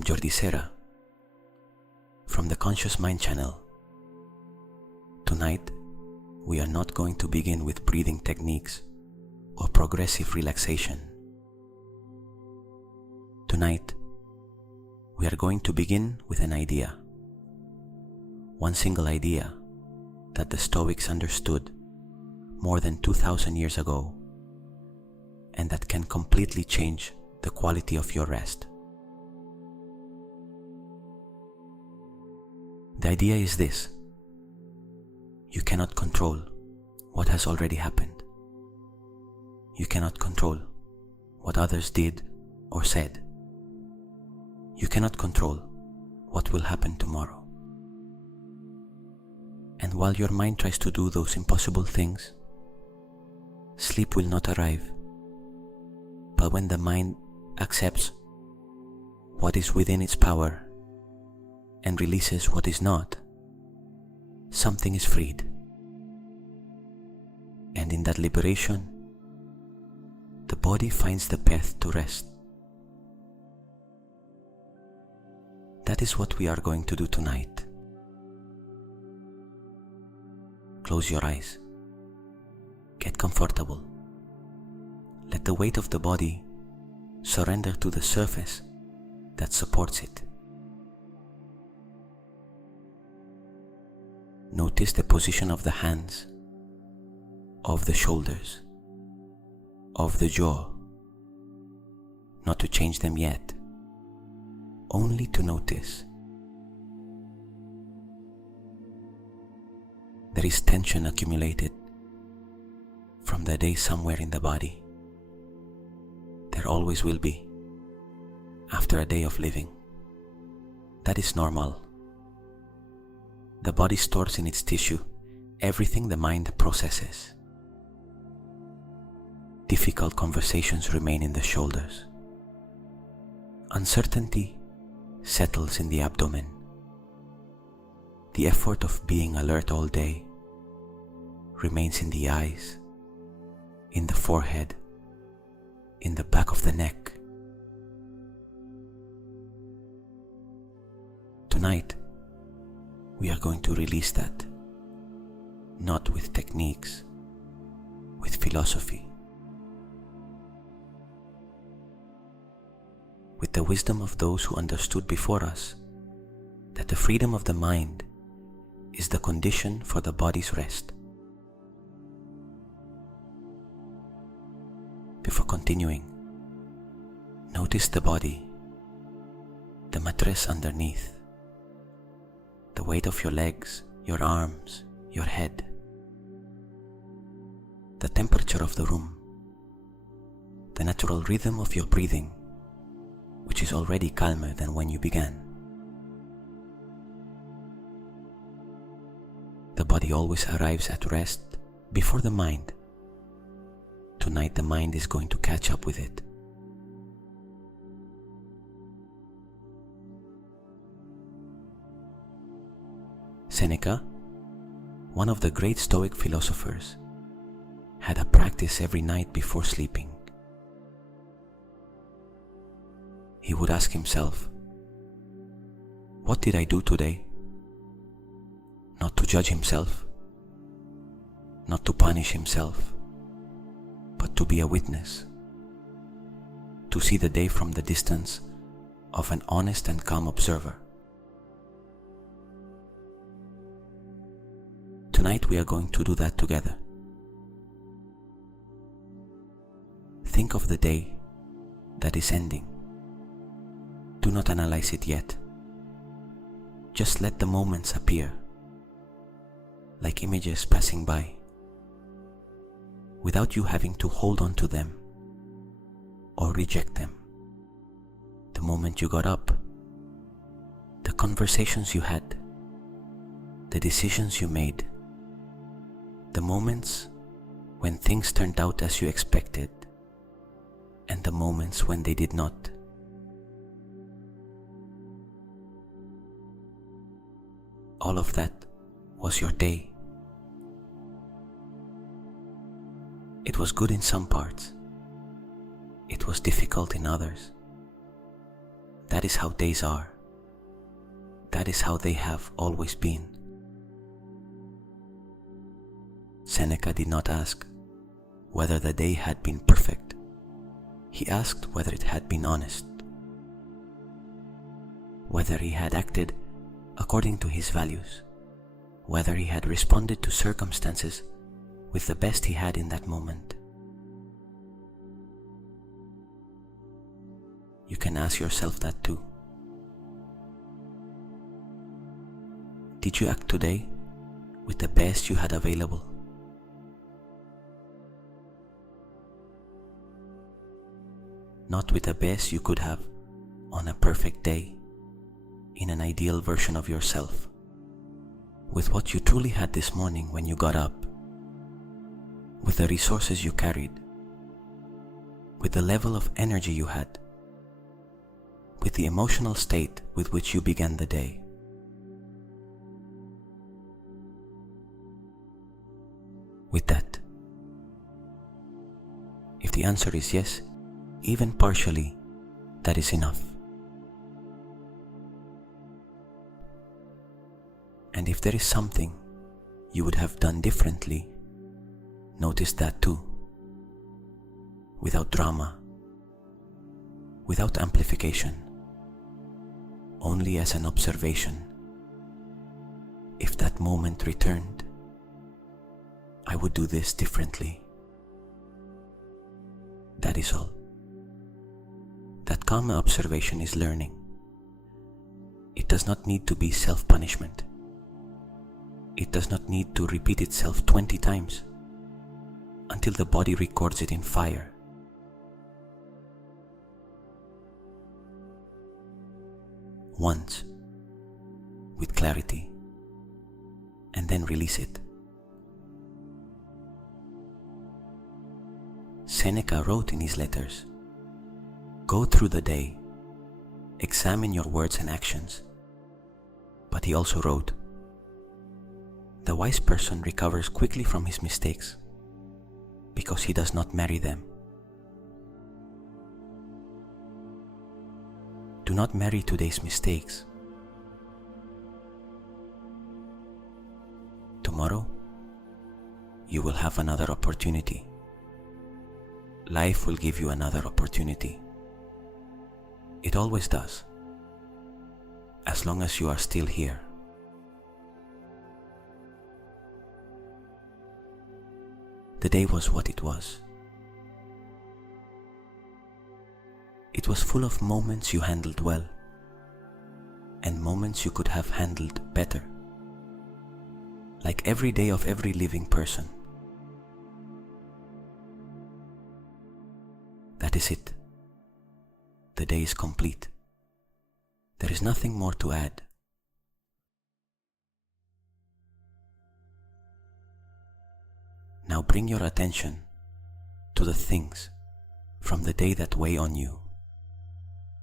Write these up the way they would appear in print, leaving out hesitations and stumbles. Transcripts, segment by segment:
I'm Jordi Serra from the Conscious Mind channel. Tonight, we are not going to begin with breathing techniques or progressive relaxation. Tonight, we are going to begin with an idea. One single idea that the Stoics understood more than 2,000 years ago, and that can completely change the quality of your rest. The idea is this: you cannot control what has already happened. You cannot control what others did or said. You cannot control what will happen tomorrow. And while your mind tries to do those impossible things, sleep will not arrive. But when the mind accepts what is within its power and releases what is not, something is freed. And in that liberation, the body finds the path to rest. That is what we are going to do tonight. Close your eyes. Get comfortable. Let the weight of the body surrender to the surface that supports it. Notice the position of the hands, of the shoulders, of the jaw. Not to change them yet, only to notice. There is tension accumulated from the day somewhere in the body. There always will be, after a day of living. That is normal. The body stores in its tissue everything the mind processes. Difficult conversations remain in the shoulders. Uncertainty settles in the abdomen. The effort of being alert all day remains in the eyes, in the forehead, in the back of the neck. Tonight, we are going to release that, not with techniques, with philosophy. With the wisdom of those who understood before us that the freedom of the mind is the condition for the body's rest. Before continuing, notice the body, the mattress underneath, the weight of your legs, your arms, your head, the temperature of the room, the natural rhythm of your breathing, which is already calmer than when you began. The body always arrives at rest before the mind. Tonight the mind is going to catch up with it. Seneca, one of the great Stoic philosophers, had a practice every night before sleeping. He would ask himself, "What did I do today?" Not to judge himself, not to punish himself, but to be a witness, to see the day from the distance of an honest and calm observer. Tonight we are going to do that together. Think of the day that is ending. Do not analyze it yet. Just let the moments appear, like images passing by, without you having to hold on to them or reject them. The moment you got up, the conversations you had, the decisions you made, the moments when things turned out as you expected, and the moments when they did not. All of that was your day. It was good in some parts. It was difficult in others. That is how days are. That is how they have always been. Seneca did not ask whether the day had been perfect. He asked whether it had been honest, whether he had acted according to his values, whether he had responded to circumstances with the best he had in that moment. You can ask yourself that too. Did you act today with the best you had available? Not with the best you could have on a perfect day, in an ideal version of yourself, with what you truly had this morning when you got up, with the resources you carried, with the level of energy you had, with the emotional state with which you began the day. With that? If the answer is yes, even partially, that is enough. And if there is something you would have done differently, notice that too, without drama, without amplification, only as an observation. If that moment returned, I would do this differently. That is all. That calm observation is learning. It does not need to be self-punishment. It does not need to repeat itself 20 times until the body records it in fire. Once, with clarity, and then release it. Seneca wrote in his letters, "Go through the day, examine your words and actions." But he also wrote, "The wise person recovers quickly from his mistakes because he does not marry them." Do not marry today's mistakes. Tomorrow, you will have another opportunity. Life will give you another opportunity. It always does, as long as you are still here. The day was what it was. It was full of moments you handled well, and moments you could have handled better, like every day of every living person. That is it. The day is complete. There is nothing more to add. Now bring your attention to the things from the day that weigh on you,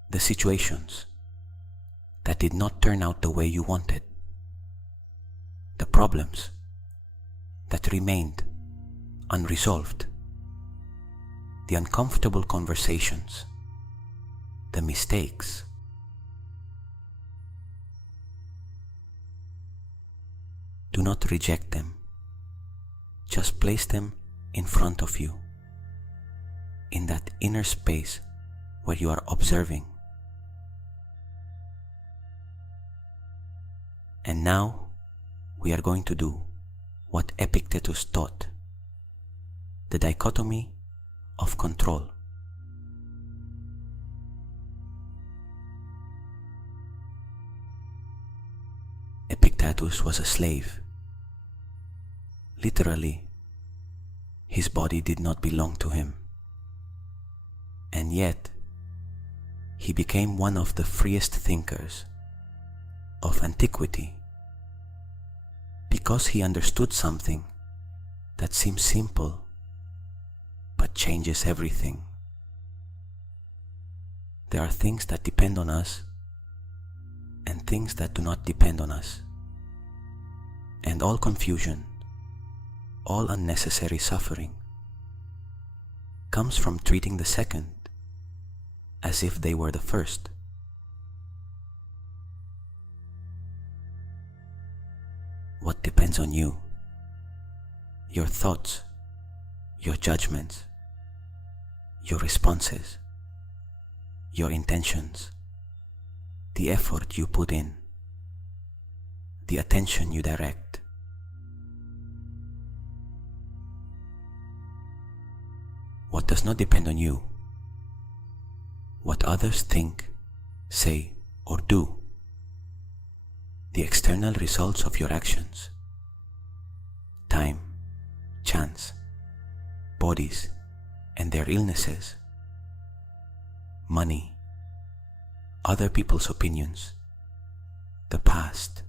the situations that did not turn out the way you wanted, the problems that remained unresolved, the uncomfortable conversations, the mistakes. Do not reject them. Just place them in front of you, in that inner space where you are observing. And now we are going to do what Epictetus taught, the dichotomy of control. Epictetus was a slave. Literally, his body did not belong to him. And yet, he became one of the freest thinkers of antiquity because he understood something that seems simple but changes everything. There are things that depend on us and things that do not depend on us. And all confusion, all unnecessary suffering comes from treating the second as if they were the first. what depends on you, your thoughts, your judgments, your responses, your intentions, the effort you put in, the attention you direct. What does not depend on you, what others think, say, or do, the external results of your actions, time, chance, bodies and their illnesses, money, other people's opinions, the past.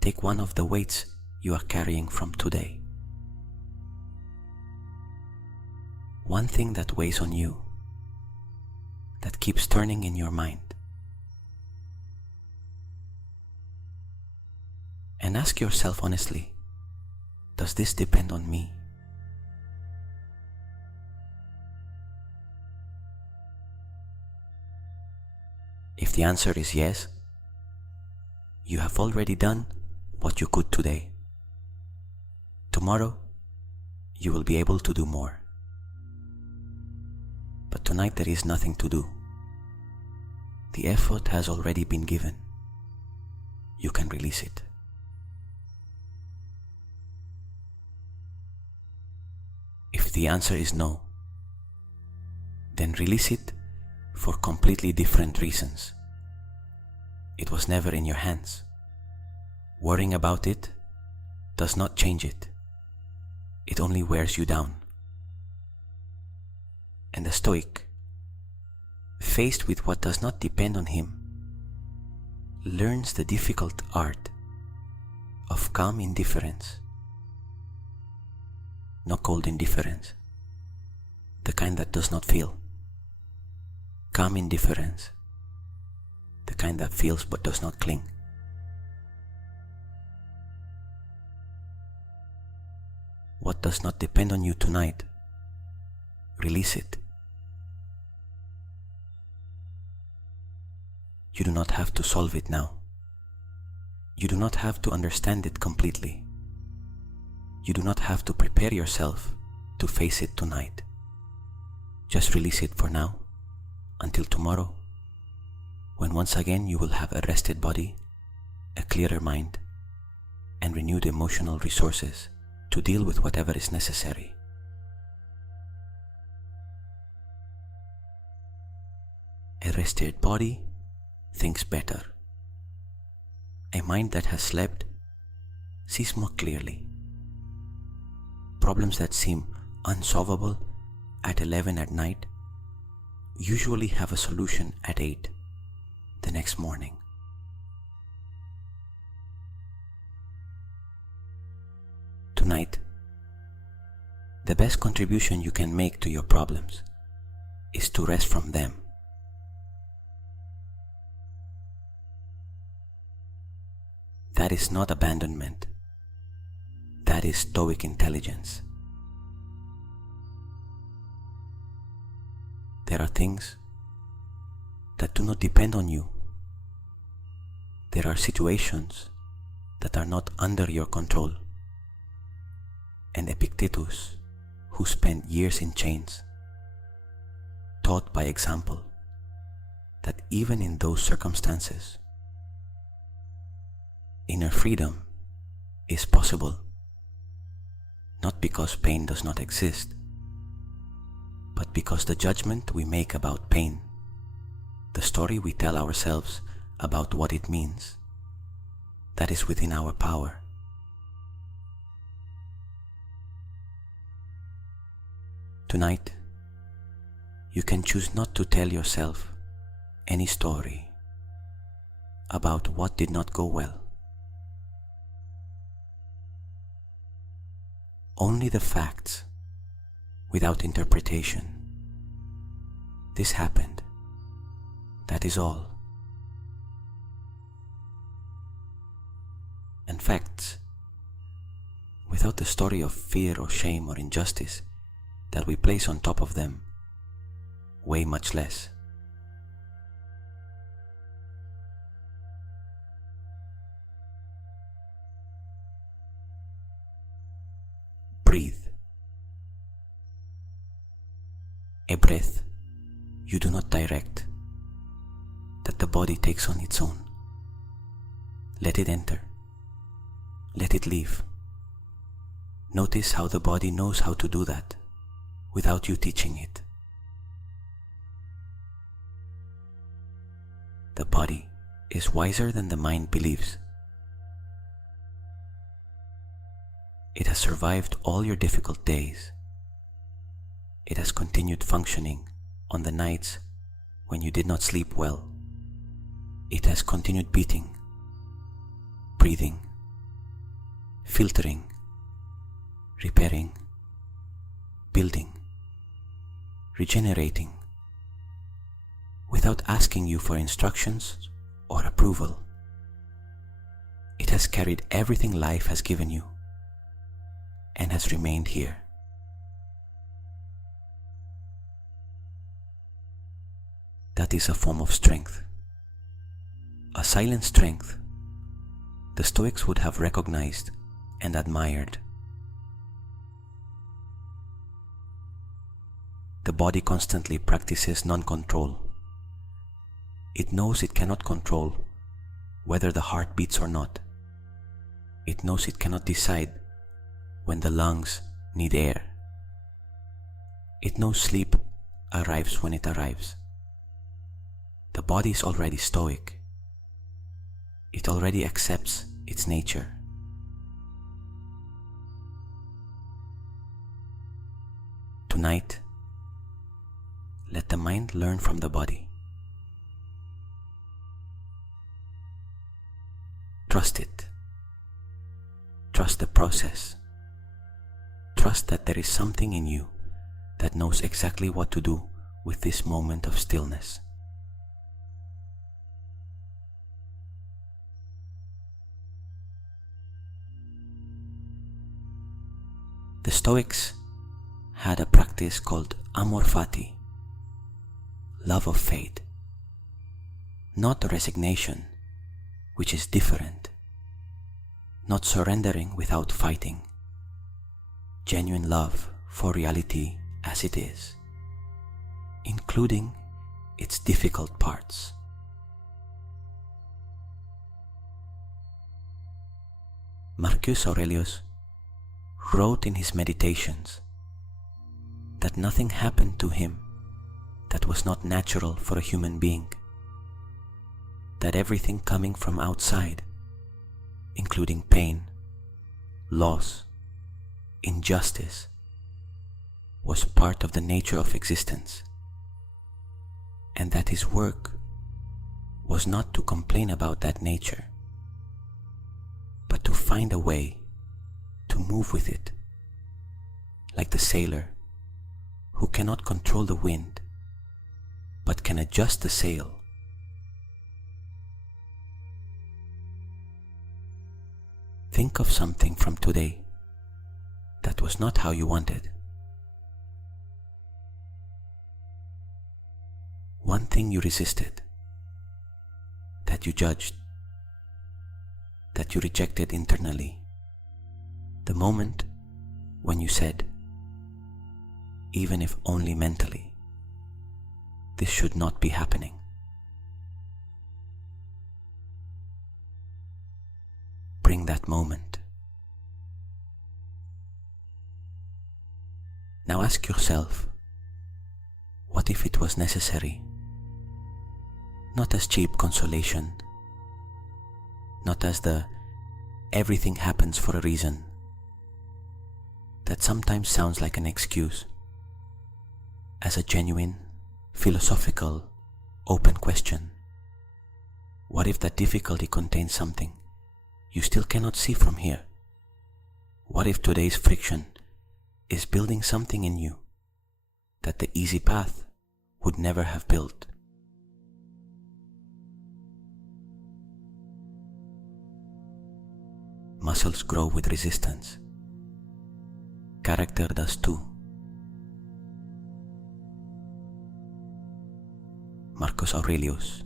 Take one of the weights you are carrying from today. One thing that weighs on you, that keeps turning in your mind. And ask yourself honestly, does this depend on me? If the answer is yes, you have already done what you could today. Tomorrow, you will be able to do more. But tonight there is nothing to do. The effort has already been given. You can release it. If the answer is no, then release it for completely different reasons. It was never in your hands. Worrying about it does not change it. It only wears you down. And the Stoic, faced with what does not depend on him, learns the difficult art of calm indifference. Not cold indifference, the kind that does not feel. Calm indifference, the kind that feels but does not cling. What does not depend on you tonight, release it. You do not have to solve it now. You do not have to understand it completely. You do not have to prepare yourself to face it tonight. Just release it for now, until tomorrow, when once again you will have a rested body, a clearer mind, and renewed emotional resources to deal with whatever is necessary. A rested body thinks better. A mind that has slept sees more clearly. Problems that seem unsolvable at 11 at night usually have a solution at 8 the next morning. Tonight, the best contribution you can make to your problems is to rest from them. That is not abandonment. That is Stoic intelligence. There are things that do not depend on you. There are situations that are not under your control. And Epictetus, who spent years in chains, taught by example that even in those circumstances, inner freedom is possible, not because pain does not exist, but because the judgment we make about pain, the story we tell ourselves about what it means, that is within our power. Tonight, you can choose not to tell yourself any story about what did not go well. Only the facts, without interpretation. This happened. That is all. And facts, without the story of fear or shame or injustice that we place on top of them, weigh much less. breathe. A breath you do not direct, that the body takes on its own. Let it enter. Let it leave. Notice how the body knows how to do that without you teaching it. The body is wiser than the mind believes. It has survived all your difficult days. It has continued functioning on the nights when you did not sleep well. It has continued beating, breathing, filtering, repairing, building, regenerating, without asking you for instructions or approval. It has carried everything life has given you and has remained here. That is a form of strength, a silent strength the Stoics would have recognized and admired. The body constantly practices non-control. It knows it cannot control whether the heart beats or not. It knows it cannot decide when the lungs need air. It knows sleep arrives when it arrives. The body is already stoic. It already accepts its nature. Tonight, let the mind learn from the body. Trust it. Trust the process. Trust that there is something in you that knows exactly what to do with this moment of stillness. The Stoics had a practice called amor fati, love of fate, not resignation, which is different, not surrendering without fighting, genuine love for reality as it is, including its difficult parts. Marcus Aurelius wrote in his meditations that nothing happened to him that was not natural for a human being, that everything coming from outside, including pain, loss, injustice, was part of the nature of existence, and that his work was not to complain about that nature, but to find a way to move with it, like the sailor who cannot control the wind, but can adjust the sail. Think of something from today that was not how you wanted. One thing you resisted, that you judged, that you rejected internally. The moment when you said, even if only mentally, this should not be happening. Bring that moment. Now ask yourself, what if it was necessary? Not as cheap consolation, not as the everything happens for a reason. That sometimes sounds like an excuse, as a genuine, philosophical, open question. What if that difficulty contains something you still cannot see from here? What if today's friction is building something in you that the easy path would never have built? Muscles grow with resistance. Character does too. Marcus Aurelius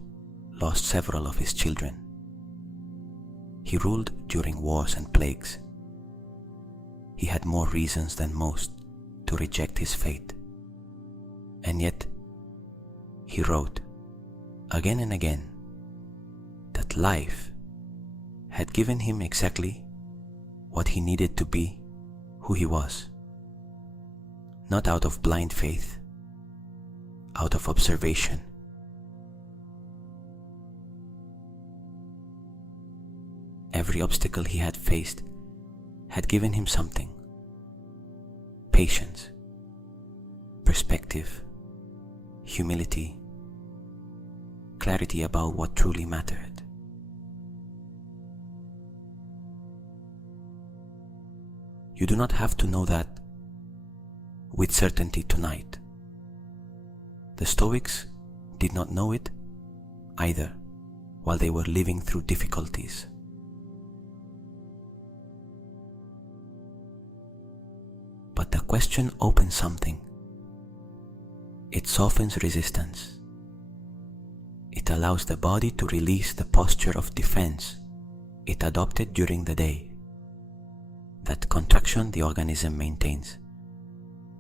lost several of his children. He ruled during wars and plagues. he had more reasons than most to reject his fate. And yet, he wrote again and again that life had given him exactly what he needed to be who he was, not out of blind faith, out of observation. Every obstacle he had faced had given him something: patience, perspective, humility, clarity about what truly mattered. You do not have to know that with certainty tonight. The Stoics did not know it either while they were living through difficulties. But the question opens something. It softens resistance. It allows the body to release the posture of defense it adopted during the day, that contraction the organism maintains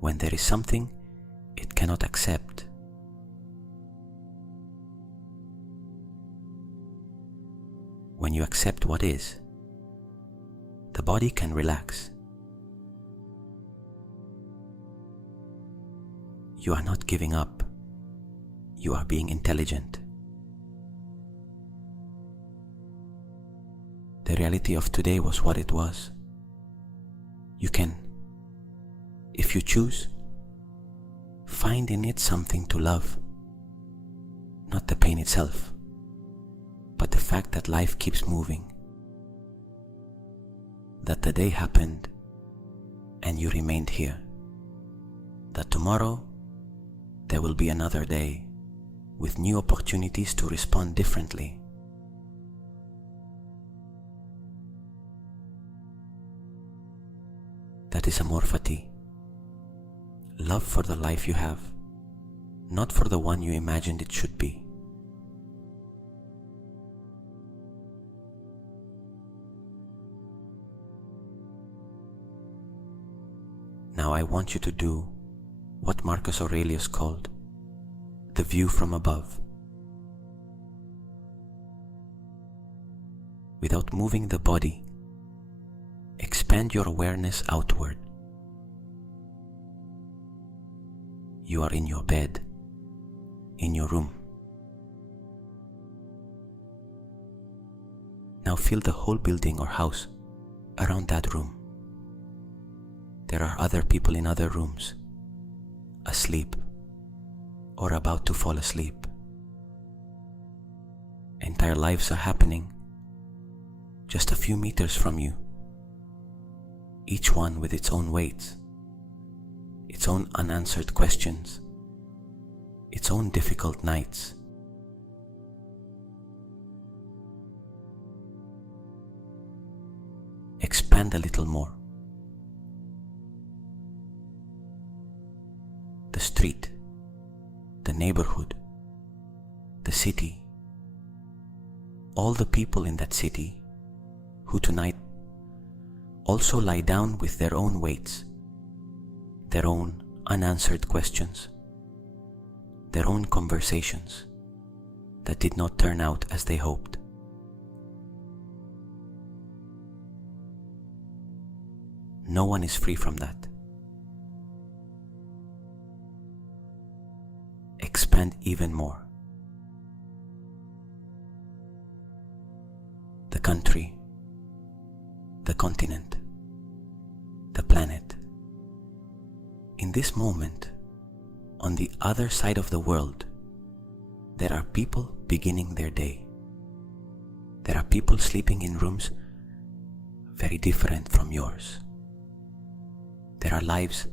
when there is something it cannot accept. When you accept what is, the body can relax. You are not giving up. You are being intelligent. The reality of today was what it was. You can, if you choose, find in it something to love. Not the pain itself, but the fact that life keeps moving. That the day happened and you remained here. That tomorrow there will be another day with new opportunities to respond differently. That is amor fati. Love for the life you have, not for the one you imagined it should be. Now I want you to do what Marcus Aurelius called the view from above. Without moving the body, expand your awareness outward. You are in your bed, in your room. Now feel the whole building or house around that room. There are other people in other rooms, asleep or about to fall asleep. Entire lives are happening just a few meters from you, each one with its own weights, its own unanswered questions, its own difficult nights. Expand a little more. The street, the neighborhood, the city, all the people in that city who tonight also lie down with their own weights, their own unanswered questions, their own conversations that did not turn out as they hoped. No one is free from that. Expand even more. The country, the continent, the planet. In this moment, on the other side of the world, there are people beginning their day. There are people sleeping in rooms very different from yours. There are lives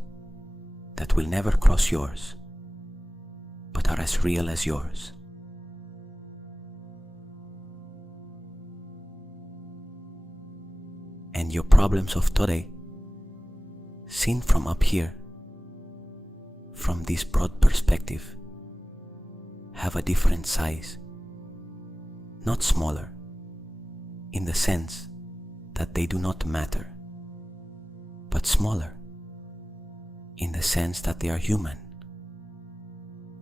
that will never cross yours, but are as real as yours. And your problems of today, seen from up here, from this broad perspective, have a different size, not smaller, in the sense that they do not matter, but smaller, in the sense that they are human,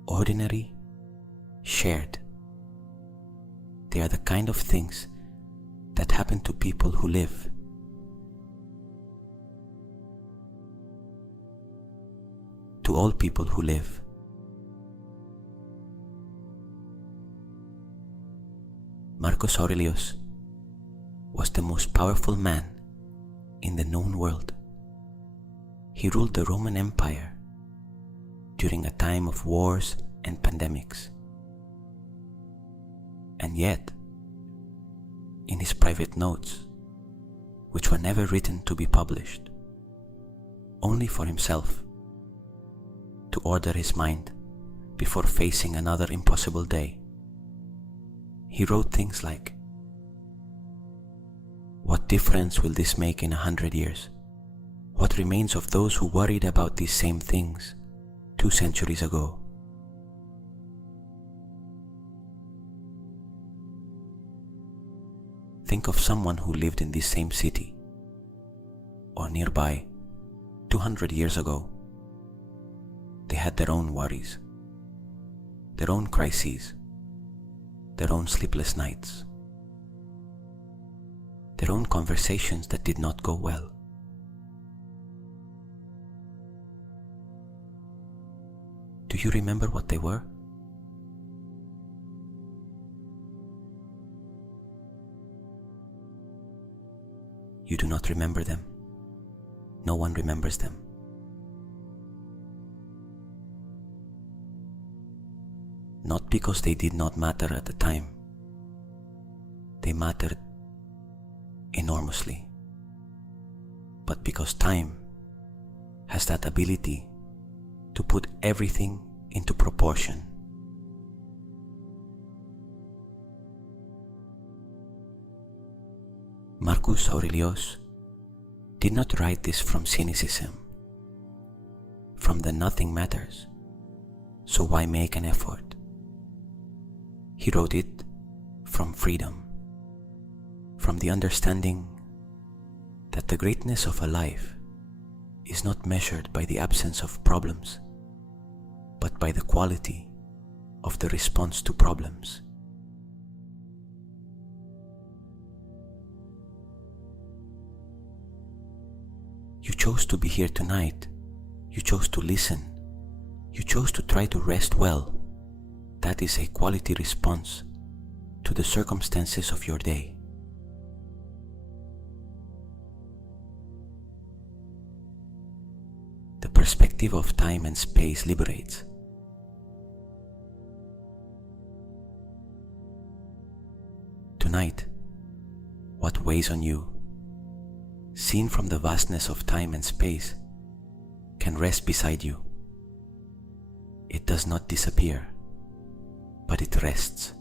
ordinary, shared. They are the kind of things that happen to people who live. To all people who live. Marcus Aurelius was the most powerful man in the known world. He ruled the Roman Empire during a time of wars and pandemics. And yet, in his private notes, which were never written to be published, only for himself, to order his mind before facing another impossible day, he wrote things like, "What difference will this make in 100 years? What remains of those who worried about these same things 2 centuries ago?" Think of someone who lived in this same city or nearby 200 years ago. They had their own worries, their own crises, their own sleepless nights, their own conversations that did not go well. Do you remember what they were? You do not remember them. No one remembers them. Not because they did not matter at the time. They mattered enormously. But because time has that ability to put everything into proportion. Marcus Aurelius did not write this from cynicism, from the nothing matters, so why make an effort? He wrote it from freedom, from the understanding that the greatness of a life is not measured by the absence of problems, but by the quality of the response to problems. You chose to be here tonight. You chose to listen. You chose to try to rest well. That is a quality response to the circumstances of your day. The perspective of time and space liberates. Tonight, what weighs on you, seen from the vastness of time and space, can rest beside you. It does not disappear, but it rests.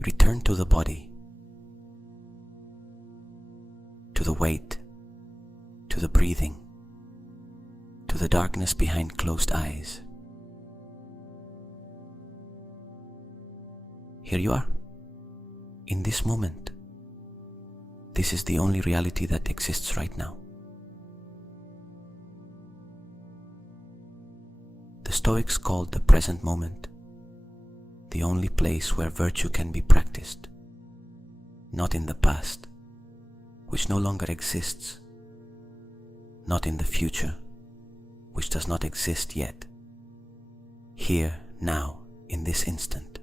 Return to the body, to the weight, to the breathing, to the darkness behind closed eyes. Here you are, in this moment. This is the only reality that exists right now. The Stoics called the present moment the only place where virtue can be practiced, not in the past, which no longer exists, not in the future, which does not exist yet, here, now, in this instant.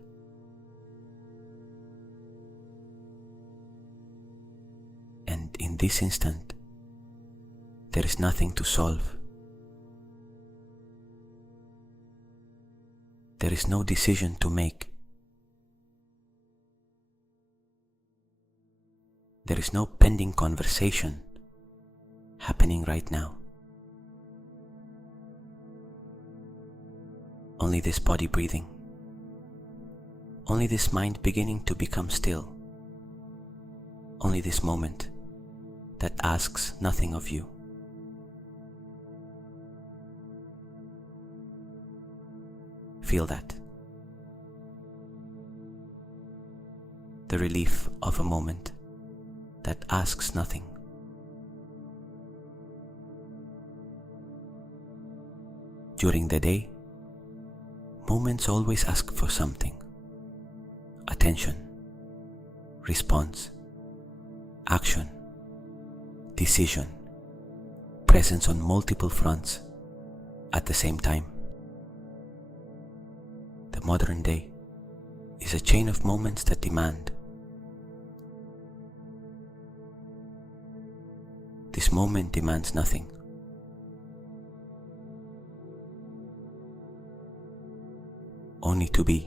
And in this instant, there is nothing to solve. There is no decision to make. There is no pending conversation happening right now. Only this body breathing. Only this mind beginning to become still. Only this moment that asks nothing of you. feel that. The relief of a moment that asks nothing. During the day, moments always ask for something. Attention, response, action, decision, presence on multiple fronts at the same time. The modern day is a chain of moments that demand. This moment demands nothing. Only to be.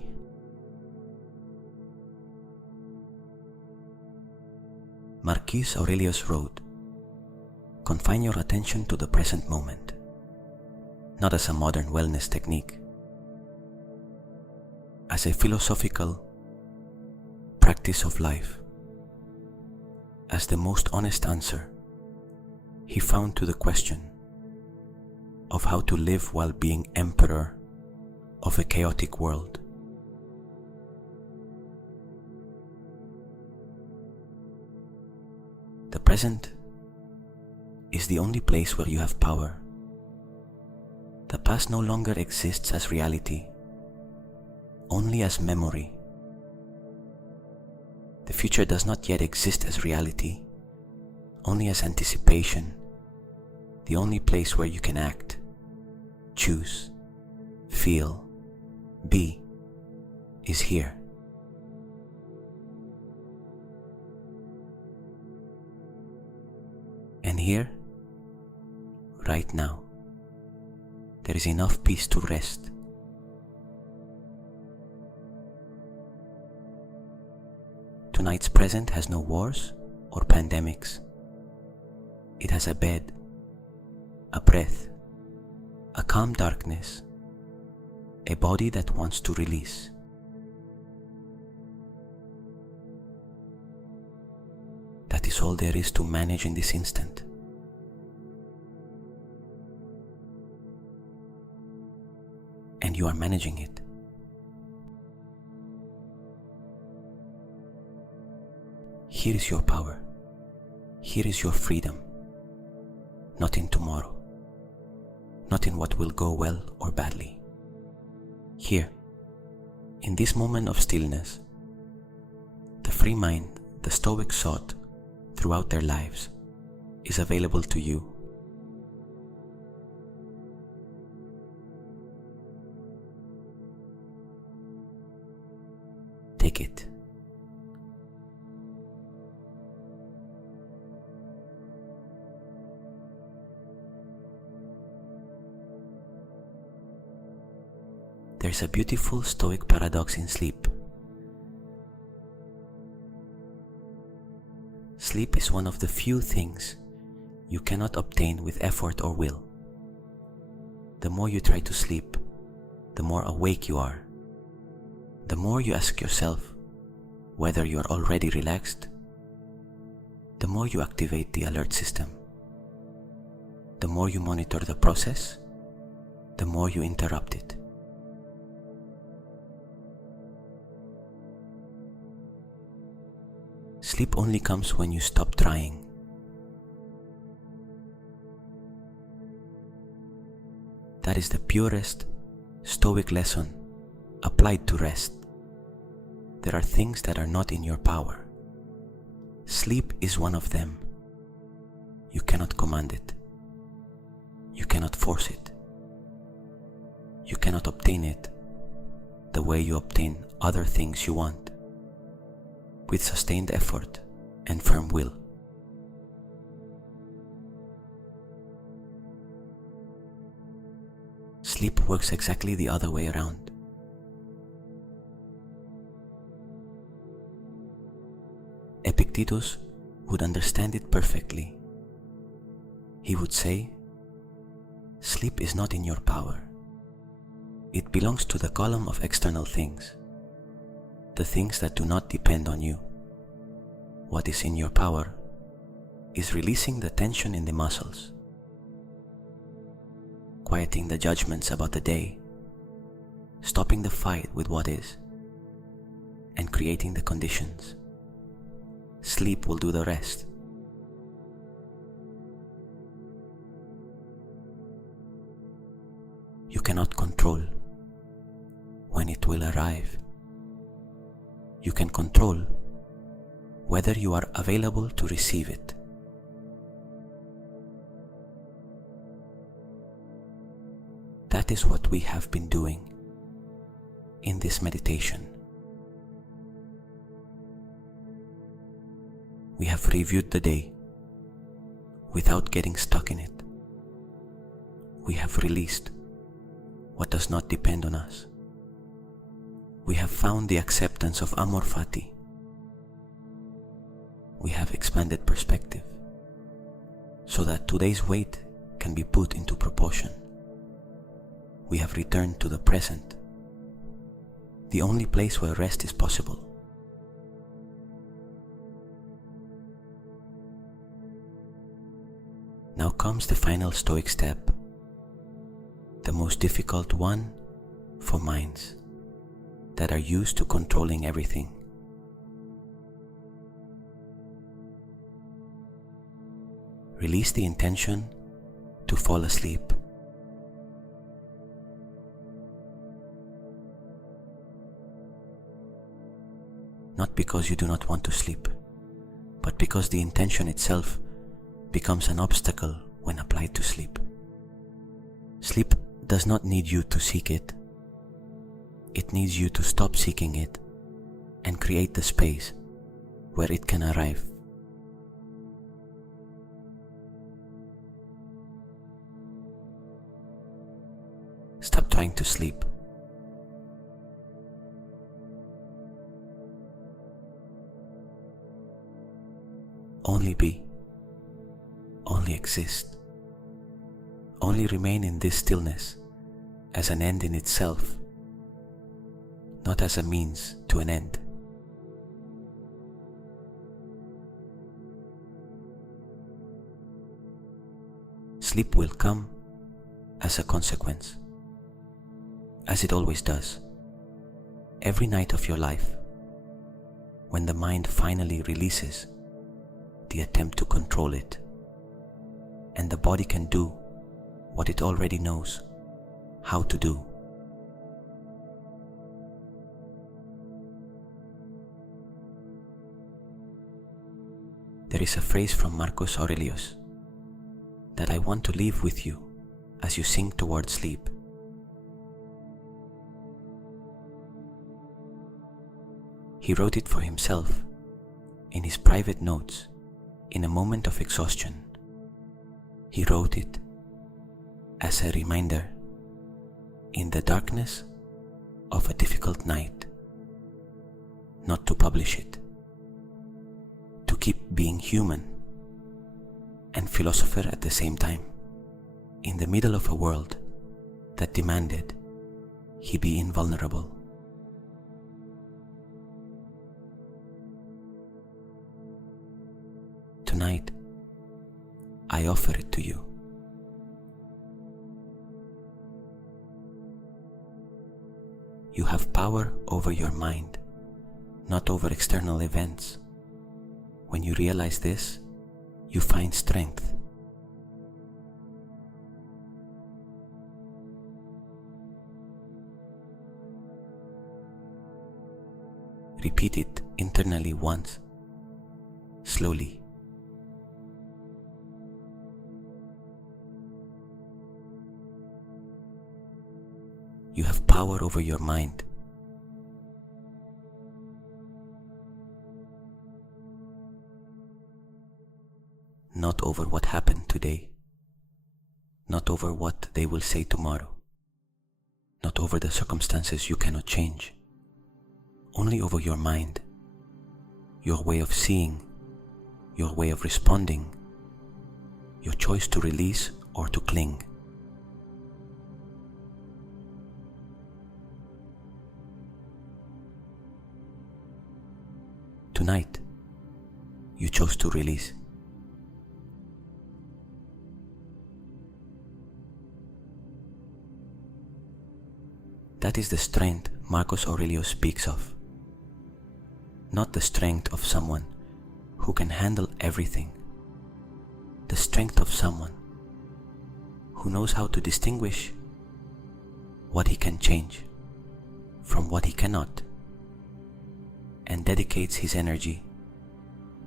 Marcus Aurelius wrote, "Confine your attention to the present moment," not as a modern wellness technique, as a philosophical practice of life, as the most honest answer he found to the question of how to live while being emperor of a chaotic world. The present is the only place where you have power. The past no longer exists as reality, only as memory. The future does not yet exist as reality, only as anticipation. The only place where you can act, choose, feel, be, is here. And here, right now, there is enough peace to rest. Tonight's present has no wars or pandemics. It has a bed, a breath, a calm darkness, a body that wants to release. That is all there is to manage in this instant. And you are managing it. Here is your power. Here is your freedom. Not in tomorrow. Not in what will go well or badly. Here, in this moment of stillness, the free mind the Stoics sought throughout their lives is available to you. Take it. There's a beautiful Stoic paradox in sleep. Sleep is one of the few things you cannot obtain with effort or will. The more you try to sleep, the more awake you are. The more you ask yourself whether you are already relaxed, the more you activate the alert system. The more you monitor the process, the more you interrupt it. Sleep only comes when you stop trying. That is the purest Stoic lesson applied to rest. There are things that are not in your power. Sleep is one of them. You cannot command it. You cannot force it. You cannot obtain it the way you obtain other things you want, with sustained effort and firm will. Sleep works exactly the other way around. Epictetus would understand it perfectly. He would say, sleep is not in your power. It belongs to the column of external things, the things that do not depend on you. What is in your power is releasing the tension in the muscles, quieting the judgments about the day, stopping the fight with what is, and creating the conditions. Sleep will do the rest. You cannot control when it will arrive. You can control whether you are available to receive it. That is what we have been doing in this meditation. We have reviewed the day without getting stuck in it. We have released what does not depend on us. We have found the acceptance of amor fati. We have expanded perspective so that today's weight can be put into proportion. We have returned to the present, the only place where rest is possible. Now comes the final Stoic step, the most difficult one for minds that are used to controlling everything. Release the intention to fall asleep. Not because you do not want to sleep, but because the intention itself becomes an obstacle when applied to sleep. Sleep does not need you to seek it. It needs you to stop seeking it and create the space where it can arrive. Stop trying to sleep. Only be. Only exist. Only remain in this stillness as an end in itself, not as a means to an end. Sleep will come as a consequence, as it always does. Every night of your life, when the mind finally releases the attempt to control it, and the body can do what it already knows how to do. There is a phrase from Marcus Aurelius that I want to leave with you as you sink towards sleep. He wrote it for himself in his private notes in a moment of exhaustion. He wrote it as a reminder in the darkness of a difficult night, not to publish it, to keep being human and philosopher at the same time, in the middle of a world that demanded he be invulnerable. Tonight, I offer it to you. You have power over your mind, not over external events. When you realize this, you find strength. Repeat it internally once, slowly. You have power over your mind. Not over what happened today, not over what they will say tomorrow, not over the circumstances you cannot change, only over your mind, your way of seeing, your way of responding, your choice to release or to cling. Tonight, you chose to release. That That is the strength Marcus Aurelius speaks of. Not the strength of someone who can handle everything. The strength of someone who knows how to distinguish what he can change from what he cannot, and dedicates his energy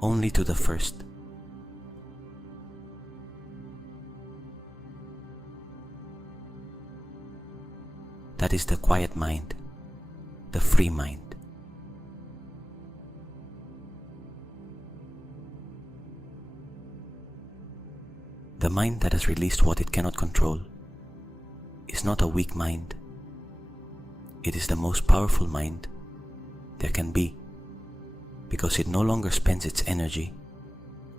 only to the first. That is the quiet mind, the free mind. The mind that has released what it cannot control is not a weak mind. It is the most powerful mind there can be, because it no longer spends its energy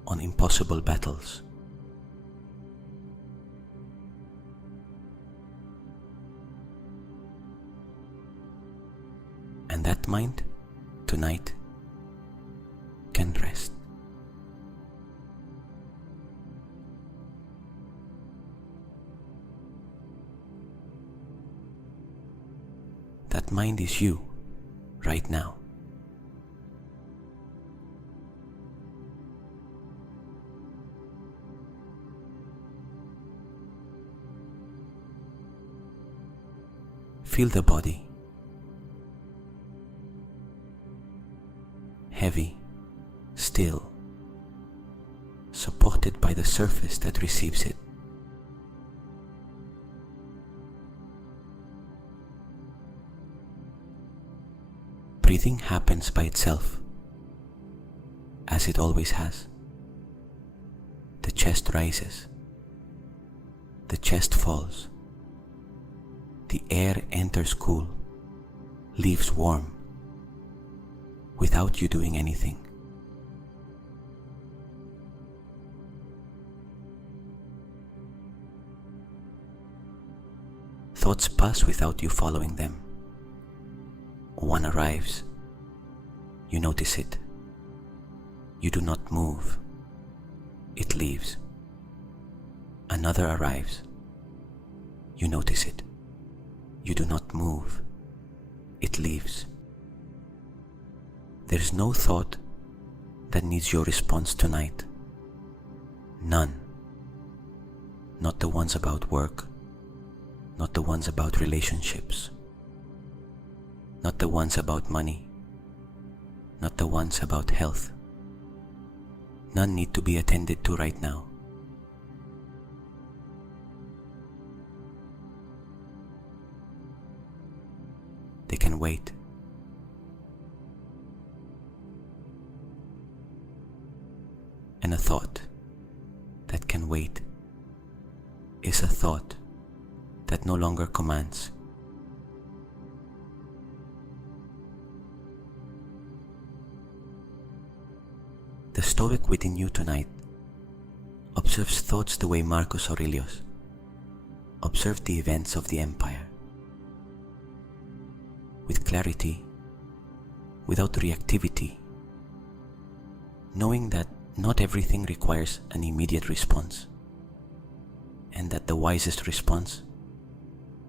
on impossible battles. And that mind, tonight, can rest. That mind is you, right now. Feel the body. Heavy, still, supported by the surface that receives it. Breathing happens by itself, as it always has. The chest rises, the chest falls, the air enters cool, leaves warm, without you doing anything. Thoughts pass without you following them. One arrives, you notice it. You do not move, it leaves. Another arrives, you notice it. You do not move, it leaves. There is no thought that needs your response tonight. None. Not the ones about work, not the ones about relationships, not the ones about money, not the ones about health. None need to be attended to right now. They can wait. And a thought that can wait is a thought that no longer commands. The Stoic within you tonight observes thoughts the way Marcus Aurelius observed the events of the empire, with clarity, without reactivity, knowing that not everything requires an immediate response, and that the wisest response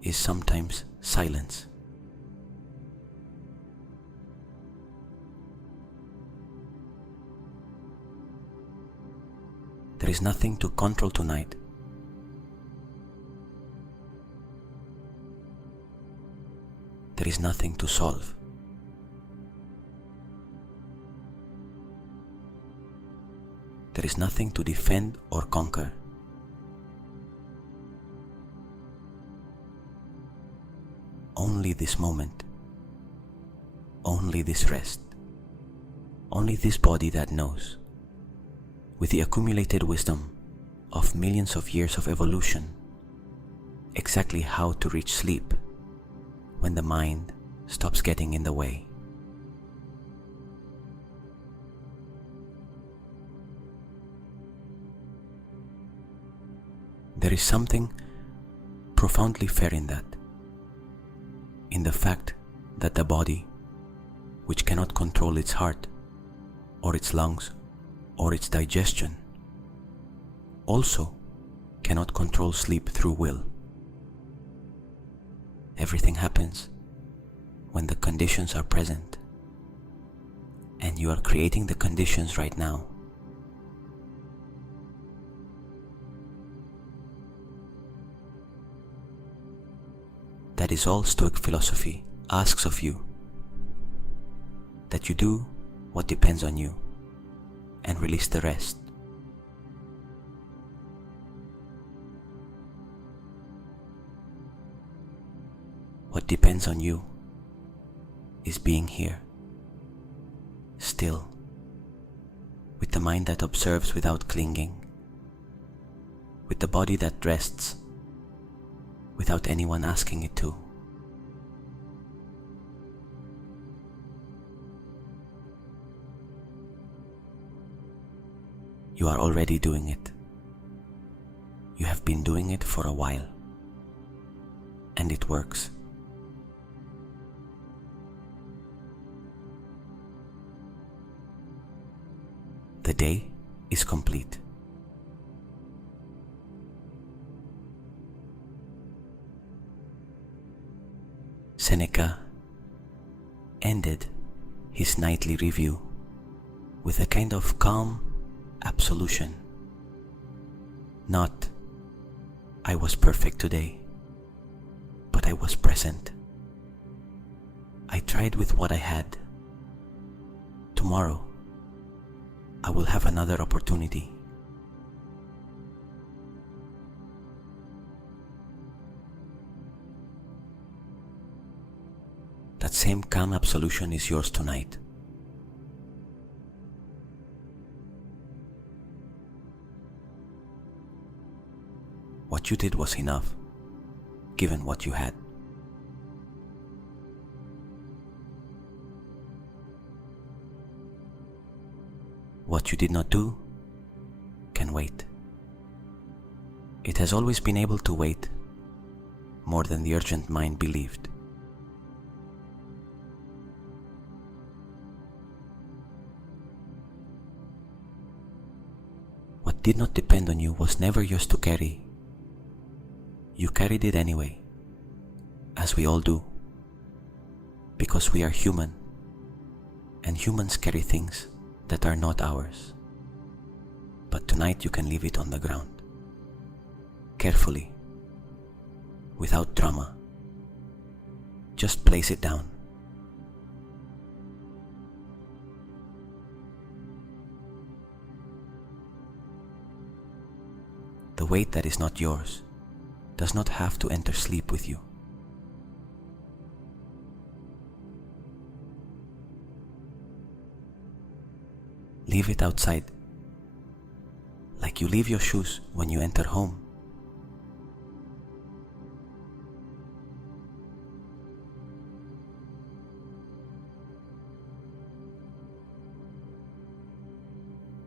is sometimes silence. There is nothing to control tonight. There is nothing to solve. There is nothing to defend or conquer. Only this moment. Only this rest. Only this body that knows, with the accumulated wisdom of millions of years of evolution, exactly how to reach sleep when the mind stops getting in the way. There is something profoundly fair in that, in the fact that the body, which cannot control its heart, or its lungs, or its digestion, also cannot control sleep through will. Everything happens when the conditions are present, and you are creating the conditions right now. That is all Stoic philosophy asks of you, that you do what depends on you and release the rest. What depends on you is being here, still, with the mind that observes without clinging, with the body that rests without anyone asking it to. You are already doing it. You have been doing it for a while, and it works. The day is complete. Seneca ended his nightly review with a kind of calm absolution. Not, I was perfect today, but I was present. I tried with what I had. Tomorrow, I will have another opportunity. That same calm absolution is yours tonight. What you did was enough, given what you had. What you did not do can wait. It has always been able to wait more than the urgent mind believed. What did not depend on you was never yours to carry. You carried it anyway, as we all do, because we are human, and humans carry things that are not ours. But tonight you can leave it on the ground, carefully, without drama. Just place it down. The weight that is not yours does not have to enter sleep with you. Leave it outside, like you leave your shoes when you enter home.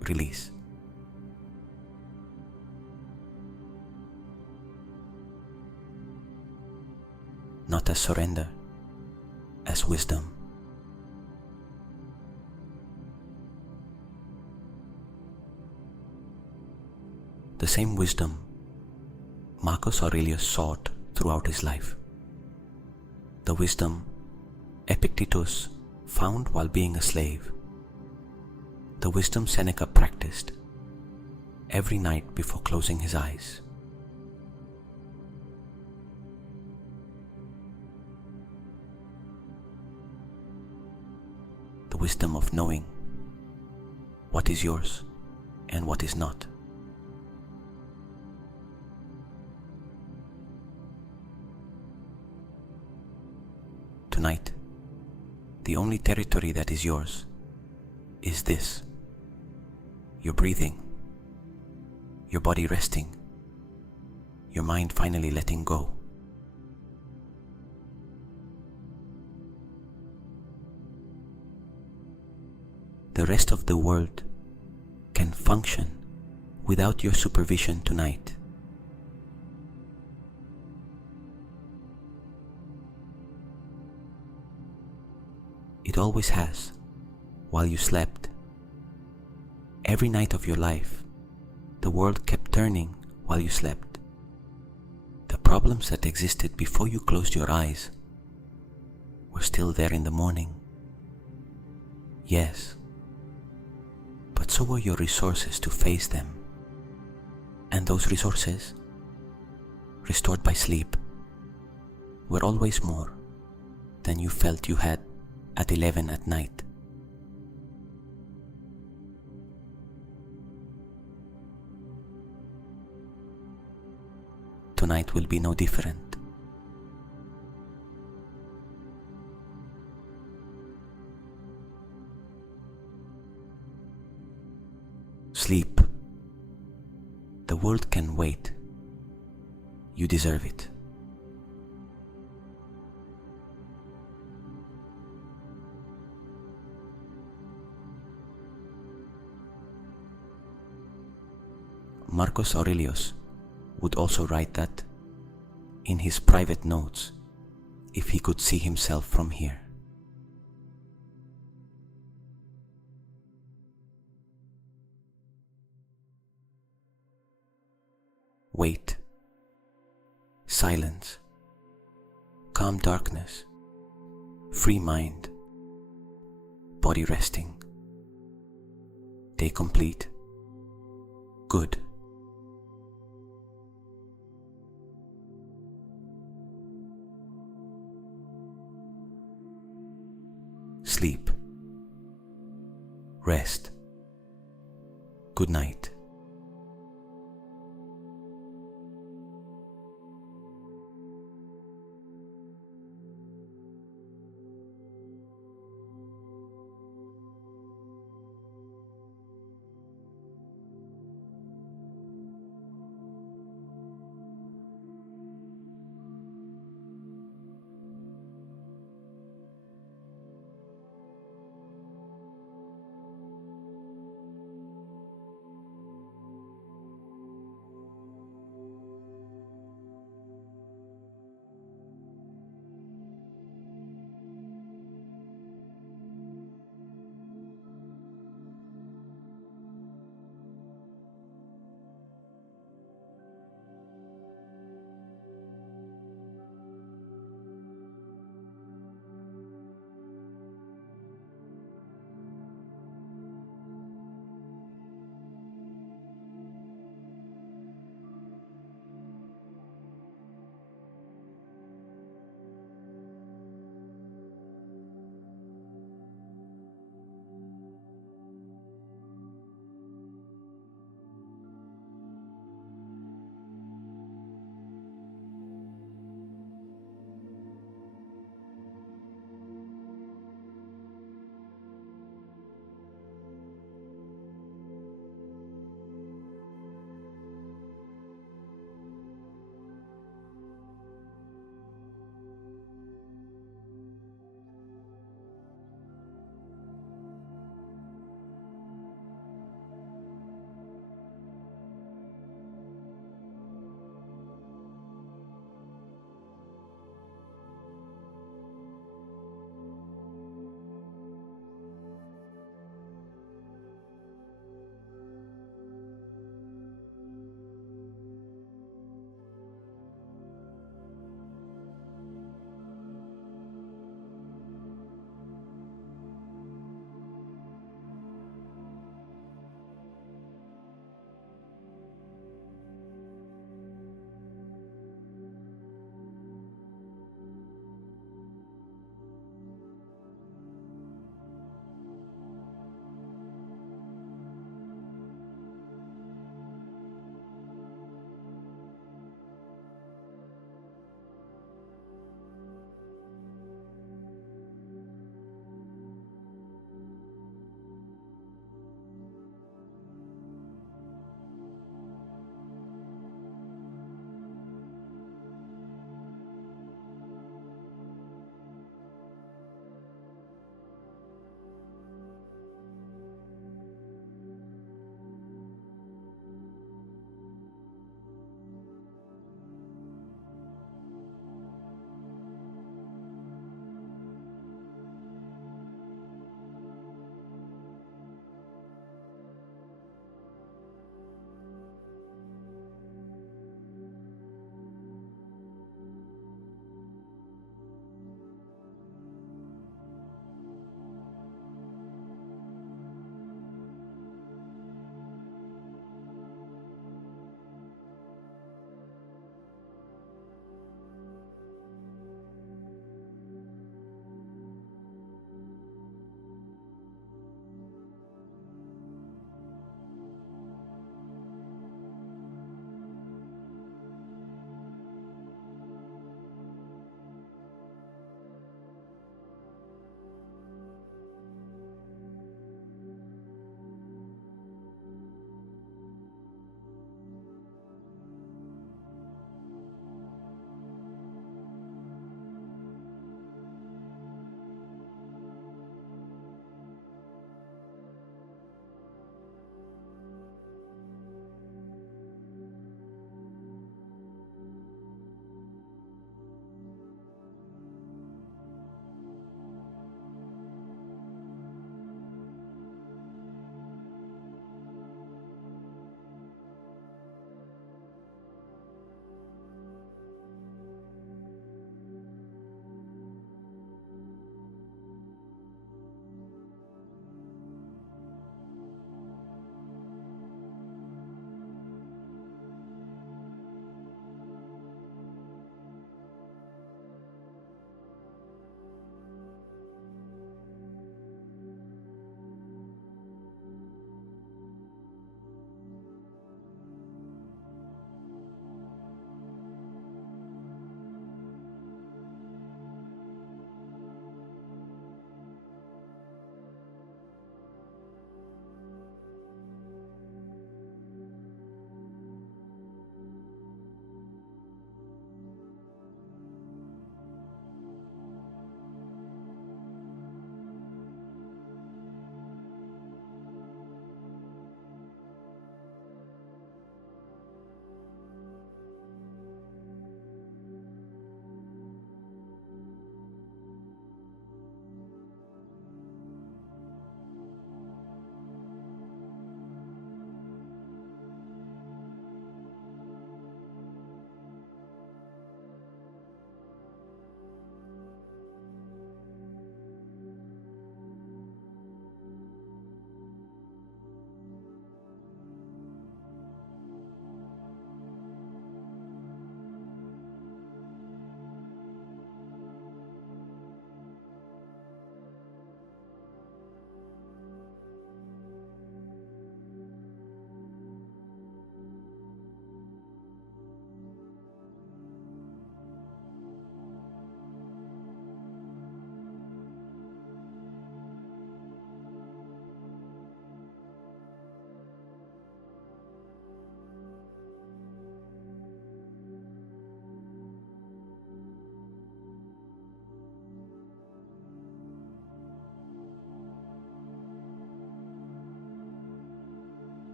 Release. Not as surrender, as wisdom. The same wisdom Marcus Aurelius sought throughout his life. The wisdom Epictetus found while being a slave. The wisdom Seneca practiced every night before closing his eyes. The wisdom of knowing what is yours and what is not. Tonight, the only territory that is yours is this: your breathing, your body resting, your mind finally letting go. The rest of the world can function without your supervision tonight. It always has, while you slept. Every night of your life, the world kept turning while you slept. The problems that existed before you closed your eyes were still there in the morning. Yes, but so were your resources to face them. And those resources, restored by sleep, were always more than you felt you had at 11 at night. Tonight will be no different. Sleep. The world can wait. You deserve it. Marcus Aurelius would also write that in his private notes if he could see himself from here. Wait, silence, calm darkness, free mind, body resting, day complete, good. Sleep, rest, good night.